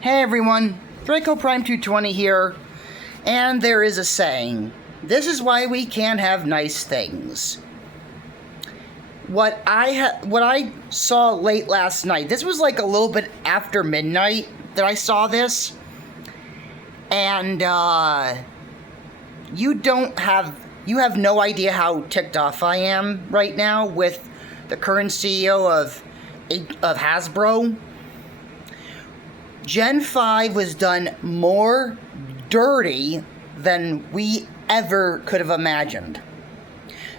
Hey everyone, Draco Prime 220 here, and there is a saying, this is why we can't have nice things. What I saw late last night, this was like a little bit after midnight that I saw this, and you have no idea how ticked off I am right now with the current CEO of Hasbro. Gen 5 was done more dirty than we ever could have imagined.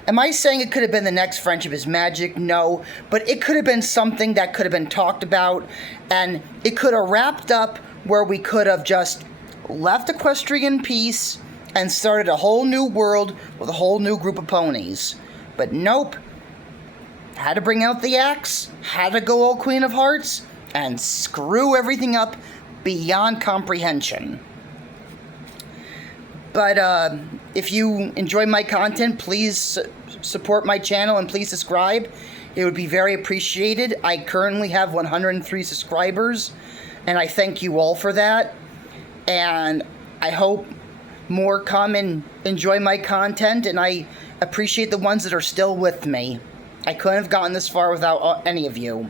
Am I saying it could have been the next Friendship is Magic? No, but it could have been something that could have been talked about, and it could have wrapped up where we could have just left Equestrian peace and started a whole new world with a whole new group of ponies. But nope. Had to bring out the axe, had to go all Queen of Hearts, and screw everything up beyond comprehension. But if you enjoy my content, please support my channel and please subscribe. It would be very appreciated. I currently have 103 subscribers, and I thank you all for that. And I hope more come and enjoy my content, and I appreciate the ones that are still with me. I couldn't have gotten this far without any of you.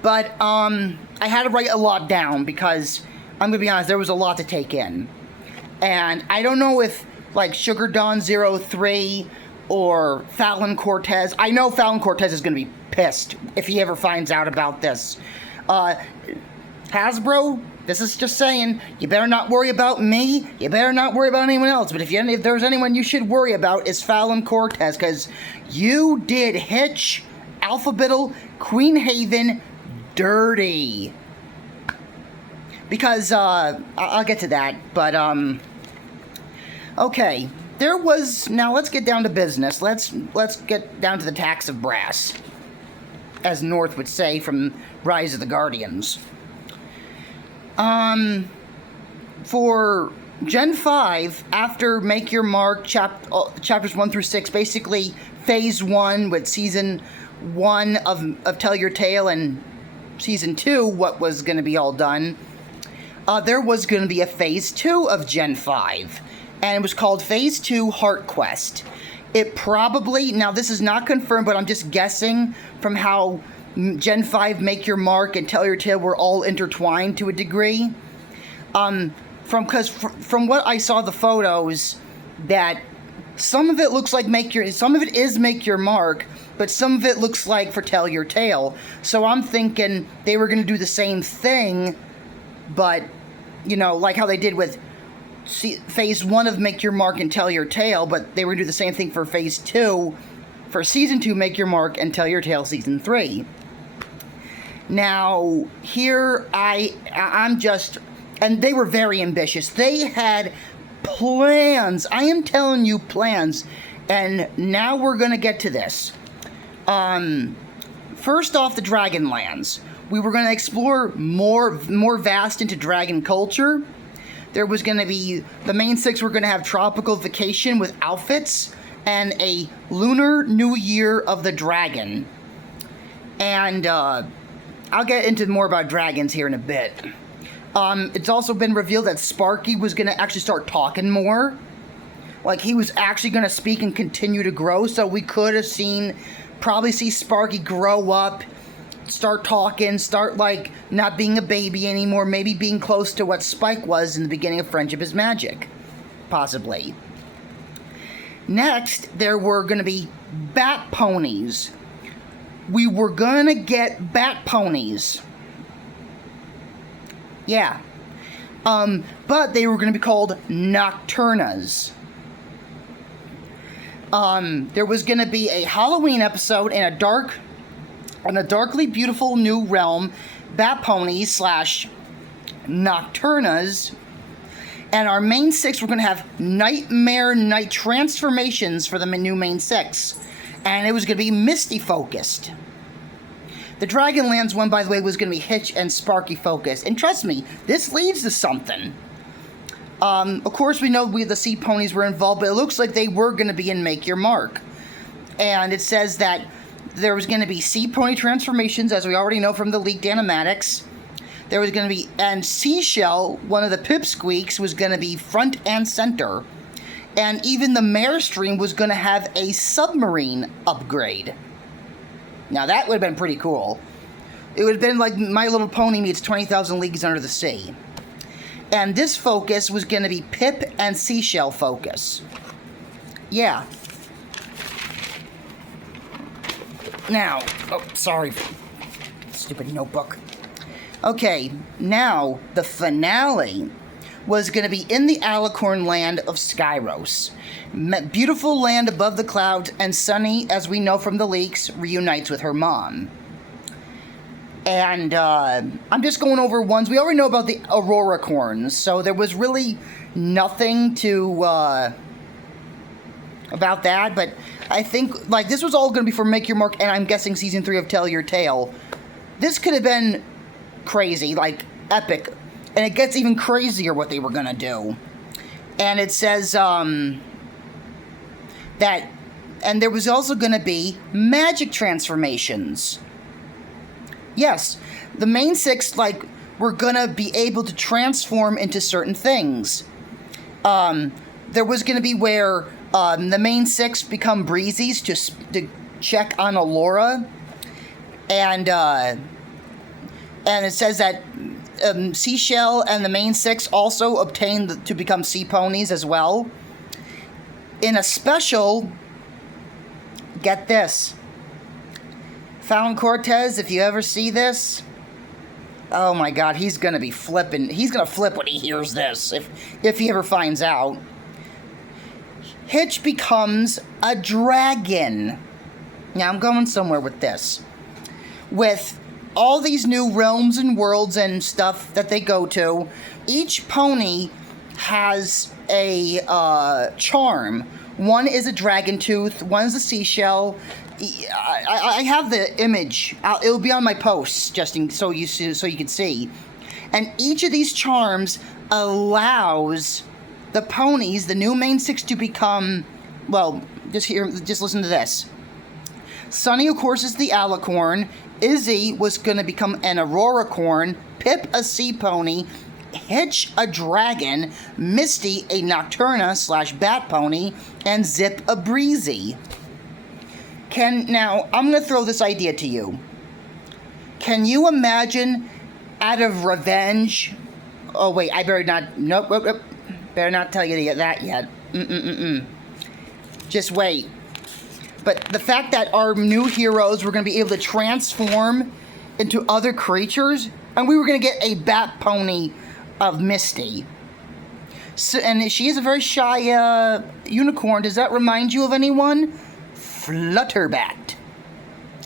But I had to write a lot down because, I'm going to be honest, there was a lot to take in. And I don't know if, like, Sugar Dawn 03 or Fallon Cortez, I know Fallon Cortez is going to be pissed if he ever finds out about this. Hasbro, this is just saying, you better not worry about me, you better not worry about anyone else, but if there's anyone you should worry about, is Fallon Cortez, because you did Hitch, Alphabetal, Queen Haven dirty. Because, I'll get to that, but, okay, now let's get down to business, let's get down to the tax of brass, as North would say from Rise of the Guardians. For Gen 5, after Make Your Mark, chapters 1 through 6, basically Phase 1 with Season 1 of Tell Your Tale, and Season 2, what was going to be all done, there was going to be a Phase 2 of Gen 5, and it was called Phase 2 Heart Quest. It probably, now this is not confirmed, but I'm just guessing from how Gen 5, Make Your Mark, and Tell Your Tale were all intertwined to a degree. From what I saw the photos, that some of it looks like some of it is Make Your Mark, but some of it looks like for Tell Your Tale. So I'm thinking they were going to do the same thing, but, you know, like how they did with Phase 1 of Make Your Mark and Tell Your Tale, but they were going to do the same thing for Phase 2, for Season 2, Make Your Mark, and Tell Your Tale Season 3. Now, here I'm just, and they were very ambitious. They had plans. I am telling you, plans. And now we're going to get to this. First off, the Dragonlands. We were going to explore more vast into dragon culture. There was going to be, the main 6 were going to have tropical vacation with outfits and a Lunar New Year of the Dragon. And I'll get into more about dragons here in a bit. It's also been revealed that Sparky was going to actually start talking more. Like, he was actually going to speak and continue to grow, so we could have probably see Sparky grow up, start talking, start, like, not being a baby anymore, maybe being close to what Spike was in the beginning of Friendship is Magic. Possibly. Next, there were going to be bat ponies. We were going to get bat ponies. Yeah. But they were going to be called Nocturnas. There was going to be a Halloween episode in a darkly beautiful new realm, bat ponies / Nocturnas. And our main 6 were going to have Nightmare Night transformations for the new main 6. And it was going to be Misty focused. The Dragonlands one, by the way, was going to be Hitch and Sparky focused. And trust me, this leads to something. Of course, we know the Sea Ponies were involved, but it looks like they were going to be in Make Your Mark. And it says that there was going to be Sea Pony transformations, as we already know from the leaked animatics. There was going to be, and Seashell, one of the pipsqueaks, was going to be front and center. And even the Mairstream was going to have a submarine upgrade. Now that would have been pretty cool. It would have been like My Little Pony meets 20,000 Leagues Under the Sea. And this focus was going to be Pip and Seashell focus. Yeah. Now, oh, sorry. Stupid notebook. Okay, now the finale was going to be in the Alicorn land of Skyros. Beautiful land above the clouds, and Sunny, as we know from the leaks, reunites with her mom. And I'm just going over ones. We already know about the Aurora Corns, so there was really nothing to about that. But I think like this was all going to be for Make Your Mark, and I'm guessing season 3 of Tell Your Tale. This could have been crazy, like epic, and it gets even crazier what they were going to do. And it says that, and there was also going to be magic transformations. Yes, the main 6, like, were gonna be able to transform into certain things. There was gonna be where the main 6 become breezies to check on Allura, and it says that Seashell and the main 6 also obtained to become sea ponies as well. In a special, get this. Fallon Cortez, if you ever see this, oh my god, he's gonna be flipping. He's gonna flip when he hears this, if he ever finds out. Hitch becomes a dragon. Now I'm going somewhere with this. With all these new realms and worlds and stuff that they go to, each pony has a charm. One is a dragon tooth, one is a seashell. I have the image. It'll be on my posts, Justin, so you can see. And each of these charms allows the ponies, the new main 6, to become. Well, just listen to this. Sunny, of course, is the Alicorn. Izzy was going to become an Aurora Corn. Pip, a sea pony. Hitch, a dragon. Misty, a Nocturna / bat pony. And Zip, a breezy. Now, I'm going to throw this idea to you. Can you imagine, out of revenge... Oh, wait, I better not... Nope. Better not tell you that yet. Just wait. But the fact that our new heroes were going to be able to transform into other creatures, and we were going to get a bat pony of Misty. So, and she is a very shy unicorn. Does that remind you of anyone? Flutterbat.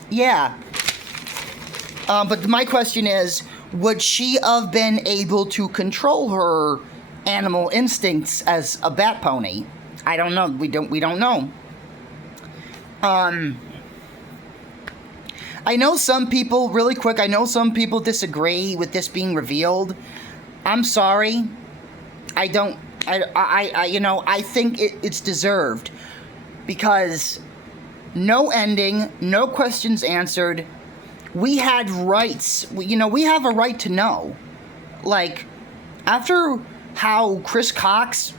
Yeah. But my question is, would she have been able to control her animal instincts as a bat pony? I don't know. We don't know. I know some people, really quick, I know some people disagree with this being revealed. I'm sorry. I think it's deserved. Because no ending, no questions answered. We had rights. We have a right to know. Like, after how Chris Cox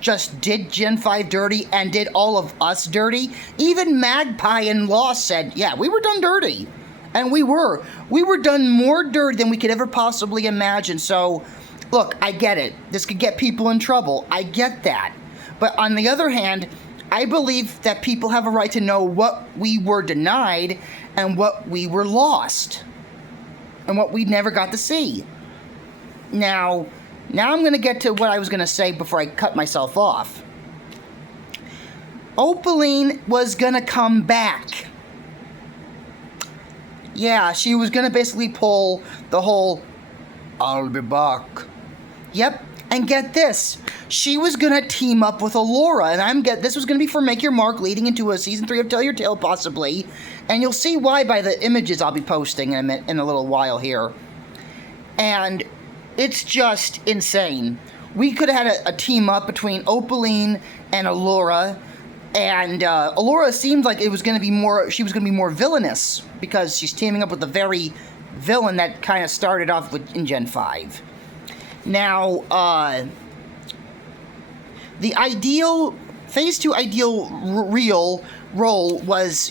just did Gen 5 dirty and did all of us dirty, even Magpie and Lost said, yeah, we were done dirty. And we were. We were done more dirty than we could ever possibly imagine. So, look, I get it. This could get people in trouble. I get that. But on the other hand, I believe that people have a right to know what we were denied and what we were lost. And what we never got to see. Now I'm going to get to what I was going to say before I cut myself off. Opaline was going to come back. Yeah, she was going to basically pull the whole, I'll be back. Yep, and get this. She was going to team up with Allura, and this was going to be for Make Your Mark, leading into a season 3 of Tell Your Tale, possibly. And you'll see why by the images I'll be posting in a little while here. And it's just insane. We could have had a team up between Opaline and Allura, and Allura seemed like she was going to be more villainous, because she's teaming up with a very, villain that kind of started off in Gen 5. Now, the ideal Phase 2 ideal real role was,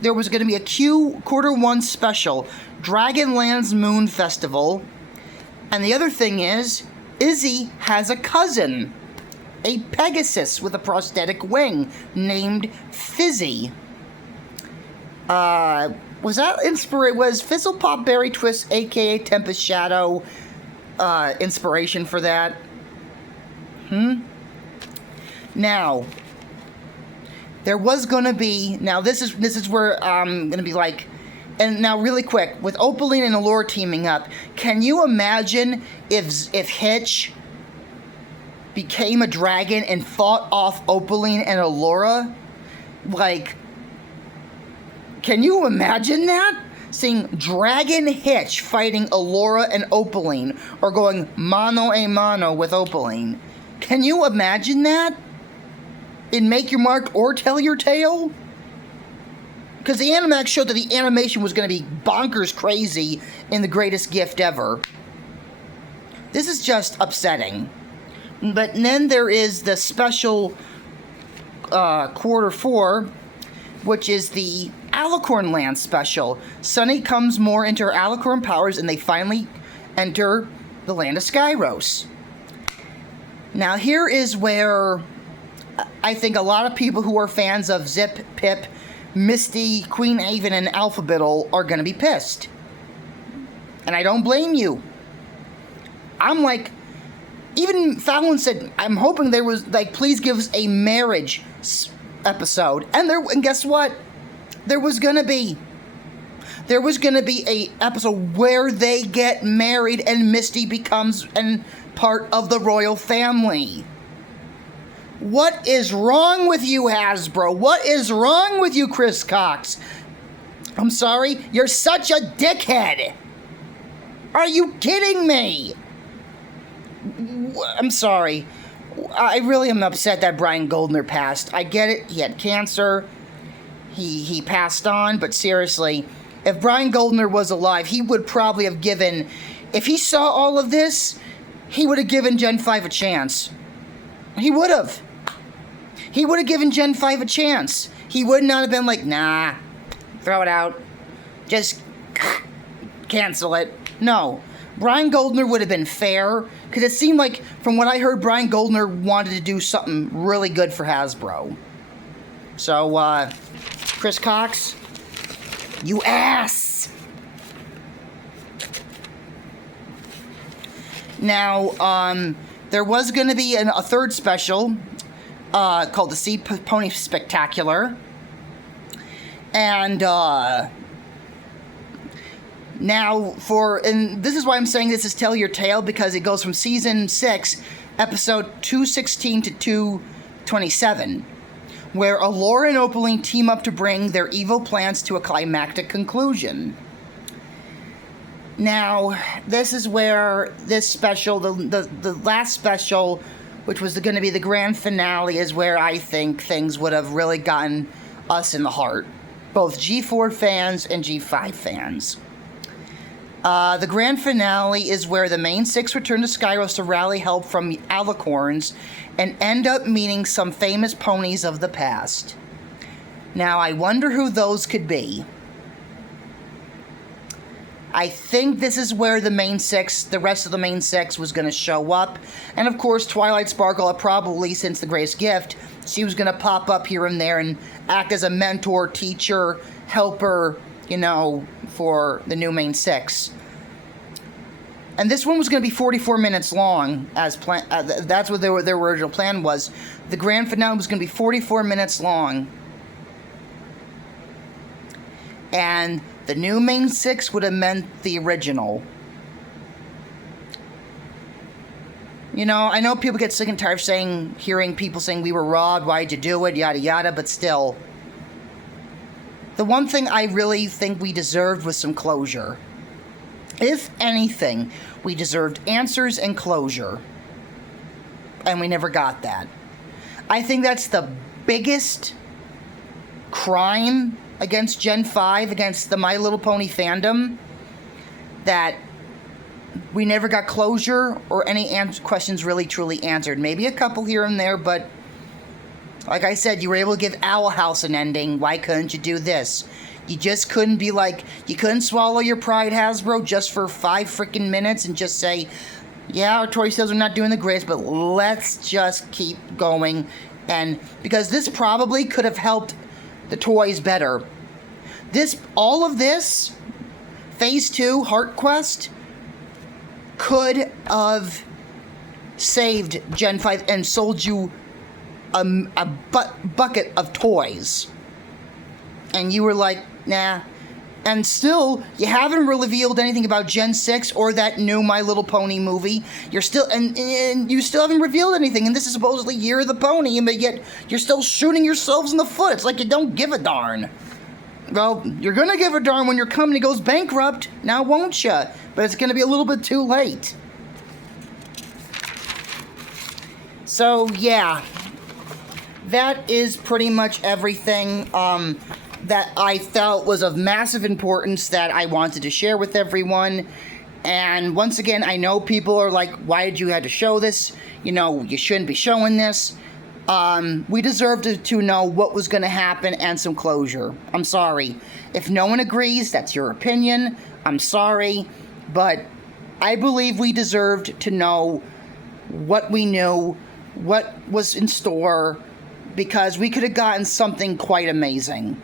there was going to be a Q1 special, Dragonland's Moon Festival. And the other thing is, Izzy has a cousin, a Pegasus with a prosthetic wing named Fizzy. Was Fizzlepop Berry Twist, aka Tempest Shadow, inspiration for that? Now, there was gonna be, now this is where I'm gonna be like, and now really quick, with Opaline and Allura teaming up, can you imagine if Hitch became a dragon and fought off Opaline and Allura? Like, can you imagine that? Seeing Dragon Hitch fighting Allura and Opaline, or going mano a mano with Opaline. Can you imagine that? In Make Your Mark or Tell Your Tale? Because the Animax showed that the animation was going to be bonkers crazy in The Greatest Gift Ever. This is just upsetting. But then there is the special quarter 4, which is the Alicorn Land special. Sunny comes more into her Alicorn powers, and they finally enter the land of Skyros. Now here is where I think a lot of people who are fans of Zip, Pip, Misty, Queen Haven, and Alphabeetle are going to be pissed. And I don't blame you. I'm like, even Fallon said, I'm hoping there was, like, please give us a marriage episode. And guess what? There was going to be a episode where they get married and Misty becomes part of the royal family. What is wrong with you, Hasbro? What is wrong with you, Chris Cox? I'm sorry, you're such a dickhead. Are you kidding me? I'm sorry. I really am upset that Brian Goldner passed. I get it, he had cancer. He passed on, but seriously, if Brian Goldner was alive, he would probably have given, if he saw all of this, he would have given Gen 5 a chance. He would have. He would have given Gen 5 a chance. He would not have been like, nah, throw it out. Just cancel it. No. Brian Goldner would have been fair, because it seemed like, from what I heard, Brian Goldner wanted to do something really good for Hasbro. So, Chris Cox, you ass! Now, there was going to be a third special, called the Sea Pony Spectacular. And, now and this is why I'm saying this is Tell Your Tale, because it goes from Season 6, Episode 216 to 227, where Allura and Opaline team up to bring their evil plans to a climactic conclusion. Now, this is where this special, the last special, which was going to be the grand finale, is where I think things would have really gotten us in the heart. Both G4 fans and G5 fans. The grand finale is where the main six return to Skyros to rally help from Alicorns and end up meeting some famous ponies of the past. Now, I wonder who those could be. I think this is where the rest of the main six was going to show up. And of course, Twilight Sparkle, probably since The Greatest Gift, she was going to pop up here and there and act as a mentor, teacher, helper, for the new main six. And this one was going to be 44 minutes long, as planned. That's what their original plan was. The grand finale was going to be 44 minutes long. And the new main six would have meant the original. I know people get sick and tired of hearing people saying we were robbed, why'd you do it, yada yada, but still. The one thing I really think we deserved was some closure. If anything, we deserved answers and closure. And we never got that. I think that's the biggest crime against Gen 5, against the My Little Pony fandom, that we never got closure or any questions really truly answered. Maybe a couple here and there, but like I said, you were able to give Owl House an ending. Why couldn't you do this? You just couldn't be like, you couldn't swallow your pride, Hasbro, just for 5 freaking minutes and just say, yeah, our toy sales are not doing the greatest, but let's just keep going. And because this probably could have helped the toys better. All of this, Phase 2, Heart Quest, could have saved Gen 5 and sold you a bucket of toys. And you were like, nah. And still, you haven't revealed anything about Gen 6 or that new My Little Pony movie. You're still, and you still haven't revealed anything. And this is supposedly Year of the Pony, and yet you're still shooting yourselves in the foot. It's like you don't give a darn. Well, you're gonna give a darn when your company goes bankrupt, now won't you? But it's gonna be a little bit too late. So, yeah. That is pretty much everything that I felt was of massive importance that I wanted to share with everyone. And once again, I know people are like, why did you have to show this? You know, you shouldn't be showing this. We deserved to know what was going to happen and some closure. I'm sorry. If no one agrees, that's your opinion. I'm sorry. But I believe we deserved to know what we knew, what was in store, because we could have gotten something quite amazing.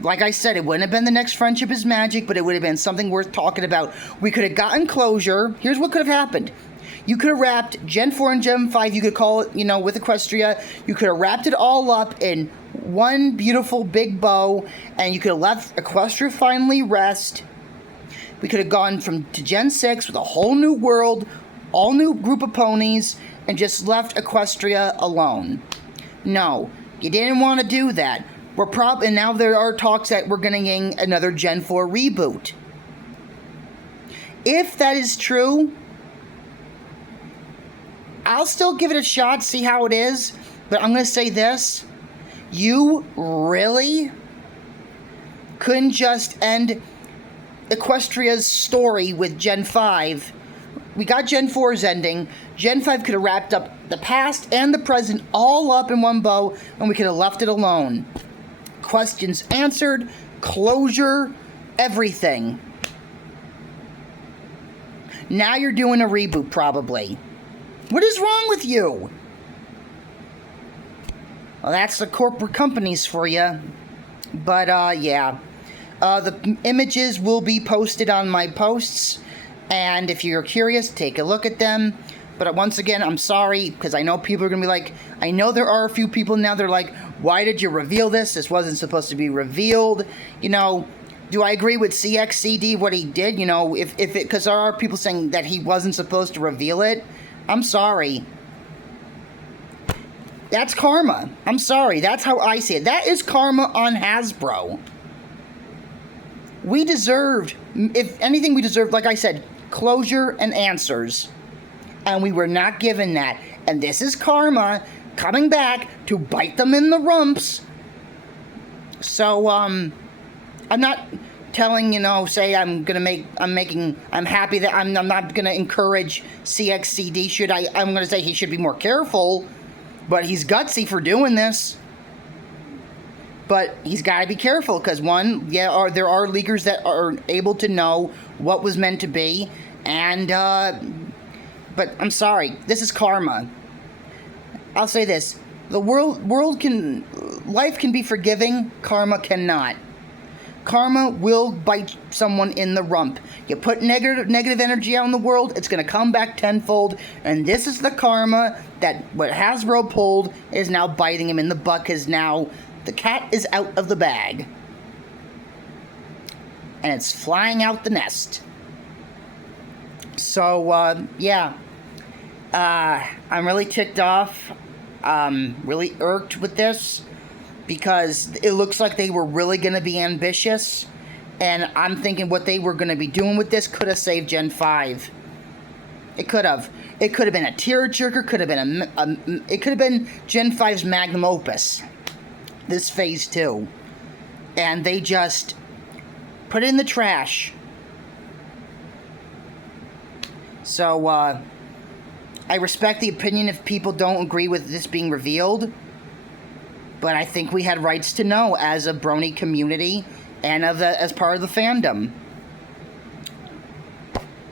Like I said, it wouldn't have been the next Friendship is Magic, but it would have been something worth talking about. We could have gotten closure. Here's what could have happened. You could have wrapped Gen 4 and Gen 5, you could call it, you know, with Equestria. You could have wrapped it all up in one beautiful big bow, and you could have left Equestria finally rest. We could have gone to Gen 6 with a whole new world, all new group of ponies, and just left Equestria alone. No, you didn't want to do that. And now there are talks that we're going to get another Gen 4 reboot. If that is true, I'll still give it a shot, see how it is. But I'm going to say this. You really couldn't just end Equestria's story with Gen 5. We got Gen 4's ending. Gen 5 could have wrapped up the past and the present all up in one bow, and we could have left it alone. Questions answered, closure, everything. Now you're doing a reboot, probably. What is wrong with you? Well, that's the corporate companies for you. But, yeah. The images will be posted on my posts. And if you're curious, take a look at them. But once again, I'm sorry, because I know people are going to be like, I know there are a few people now, they're like, why did you reveal this? This wasn't supposed to be revealed. You know, do I agree with CXCD, what he did? You know, because there are people saying that he wasn't supposed to reveal it. I'm sorry. That's karma. I'm sorry. That's how I see it. That is karma on Hasbro. We deserved, if anything we deserved, like I said, closure and answers. And we were not given that. And this is karma coming back to bite them in the rumps. So, I'm not telling, you know, say I'm happy that I'm not gonna encourage CXCD. I'm gonna say he should be more careful, but he's gutsy for doing this. But he's got to be careful because one, yeah, there are leaguers that are able to know what was meant to be, and but I'm sorry, this is karma. I'll say this: life can be forgiving, karma cannot. Karma will bite someone in the rump. You put negative energy out in the world, it's going to come back tenfold, and this is the karma that what Hasbro pulled is now biting him in the butt, because now the cat is out of the bag. And it's flying out the nest. So, yeah. I'm really ticked off. Really irked with this. Because it looks like they were really going to be ambitious. And I'm thinking what they were going to be doing with this could have saved Gen 5. It could have. It could have been a tearjerker. It could have been Gen 5's magnum opus. This Phase 2. And they just put it in the trash. So, I respect the opinion if people don't agree with this being revealed, but I think we had rights to know as a brony community and as part of the fandom.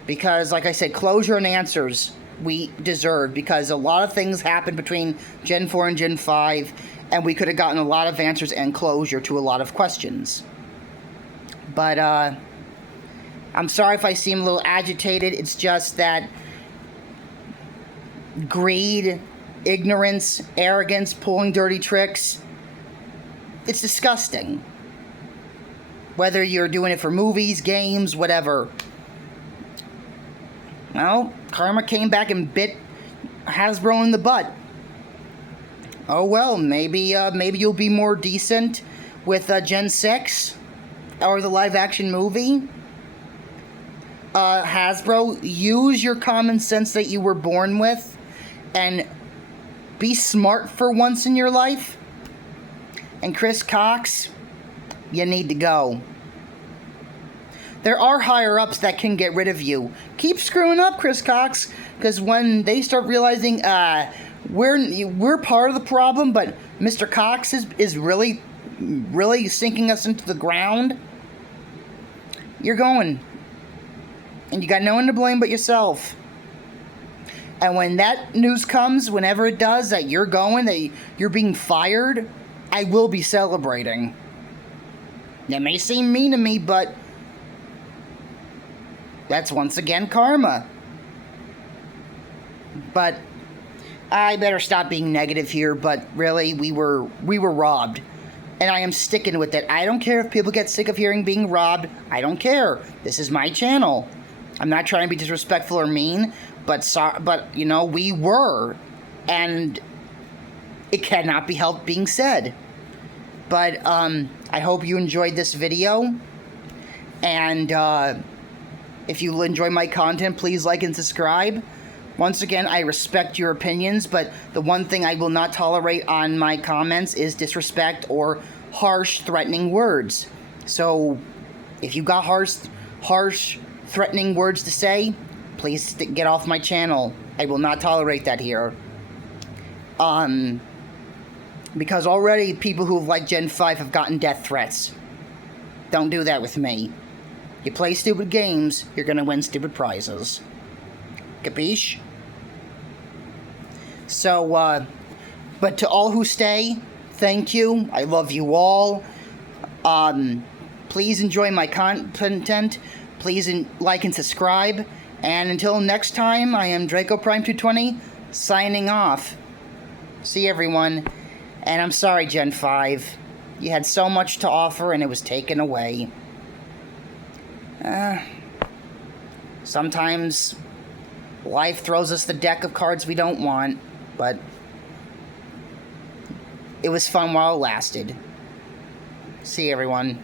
Because, like I said, closure and answers we deserved, because a lot of things happened between Gen 4 and Gen 5, and we could have gotten a lot of answers and closure to a lot of questions. But, I'm sorry if I seem a little agitated. It's just that greed, ignorance, arrogance, pulling dirty tricks, it's disgusting. Whether you're doing it for movies, games, whatever. Well, karma came back and bit Hasbro in the butt. Oh well, maybe you'll be more decent with Gen 6 or the live-action movie. Hasbro, use your common sense that you were born with and be smart for once in your life. And Chris Cox, you need to go. There are higher-ups that can get rid of you. Keep screwing up, Chris Cox, because when they start realizing we're part of the problem, but Mr. Cox is really sinking us into the ground, you're going. And you got no one to blame but yourself. And when that news comes, whenever it does, that you're going, that you're being fired, I will be celebrating. It may seem mean to me, but that's once again karma. But I better stop being negative here, but really, we were robbed. And I am sticking with it. I don't care if people get sick of hearing being robbed. I don't care. This is my channel. I'm not trying to be disrespectful or mean, but you know, we were, and it cannot be helped being said. But I hope you enjoyed this video, and if you enjoy my content, please like and subscribe. Once again, I respect your opinions, but the one thing I will not tolerate on my comments is disrespect or harsh, threatening words. So, if you got harsh, threatening words to say, please get off my channel. I will not tolerate that here. Because already people who have liked Gen 5 have gotten death threats. Don't do that with me. You play stupid games, you're gonna win stupid prizes. Capiche? So, but to all who stay, thank you. I love you all. Please enjoy my content. Please like and subscribe. And until next time, I am Draco Prime 220, signing off. See everyone. And I'm sorry, Gen 5. You had so much to offer and it was taken away. Sometimes life throws us the deck of cards we don't want, but it was fun while it lasted. See everyone.